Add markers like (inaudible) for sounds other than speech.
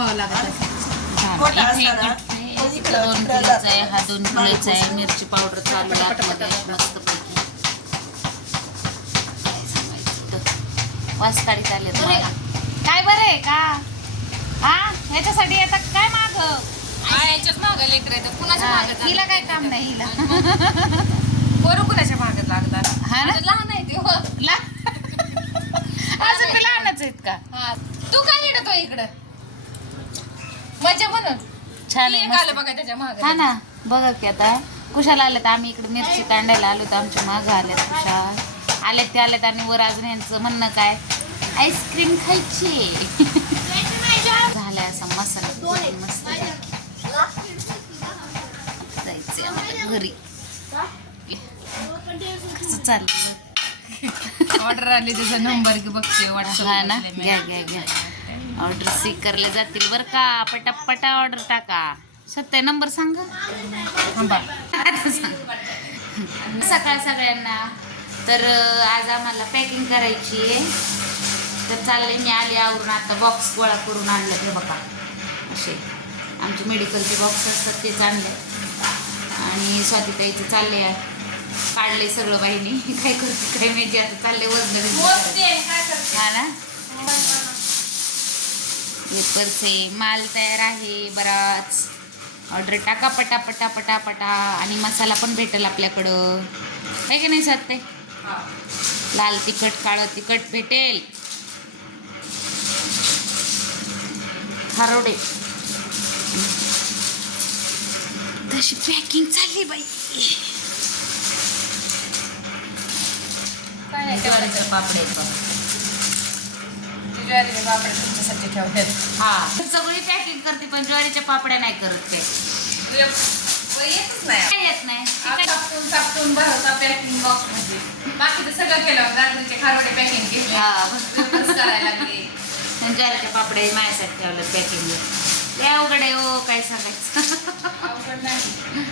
मोठा इथे असला ना, कट तो आहे, इकडं- दोन किलोचा आहे. हा दोन किलोचा आहे मिरची पावडर चालू आहे आतमध्ये मस्त पैकी काय सांगायचं तर. वास काढीत आले काय बरं आहे का? हा? ह्याच्यासाठी येतात काय माग? याच्याच मागं लेकर येतात कुणाच्या मागं हिला काय काम नाही हिला. (laughs) बरं कुणाच्या मागत लागतात हा ना? आता लहान आहे ते हो. ला? अजून ते लहानच आहेत का? हा. तू काय हिडतो इकडं? मजा म्हणून छान आहे एक मस्त. आलं बघा त्याच्या मागं. हा ना बघा की आता. कुशाला आलेत आम्ही इकडे मिरची कांडायला आलो तर आमच्या मागं आल्यात कुशाल. आलेत ते आलेत आणि वर अजून यांचं म्हणणं काय? आईस्क्रीम खायची. झालाय असा मसाला कुटून मस्त जायचंय आम्हाला घरी. कसं चाललं ऑर्डर आली त्याचा नंबर की बघते हा ना? घ्या घ्या घ्या. ऑर्डर स्वीकारले जातील. बरं का? पटापटा ऑर्डर टाका. सत्य नंबर सांगा. सांग. सकाळ सगळ्यांना. तर आज आम्हाला पॅकिंग करायची आहे. तर चालले मी आले आवरून आता बॉक्स गोळा करून आणले ते बघा. असे. आमचे मेडिकलचे बॉक्स असतात तेच आणले. आणि स्वातीताईचं चालले काढले सगळं बाईनी. (laughs) काय करते काय माहिती. आता चालले वजन. हा ना? पेपर्स माल तयार आहे बराच. ऑर्डर टाका पटा पटा पटा पटा आणि मसाला पण भेटेल आपल्याकडं. आहे की नाही सत्य लाल तिखट काळं तिखट भेटेल. हरवडे तशी पॅकिंग चालली बाई. काय पापडे तुमच्यासाठी ठेवतात हा सगळी पॅकिंग करते पण ज्वारीच्या पापड्या नाही करत काय येतच नाही. काय येत नाही? ते काय- सापटून सापटून भरवता पॅकिंग बॉक्समध्ये. बाकीचं सगळं केलं गाजरचे खारोडे पॅकिंग केले. हा. करायला लागले. ज्वारीच्या पापड्या माझ्यासाठी ठेवलं पॅकिंग लय अवघड आहे हो काय सांगायचं. अवघड नाही.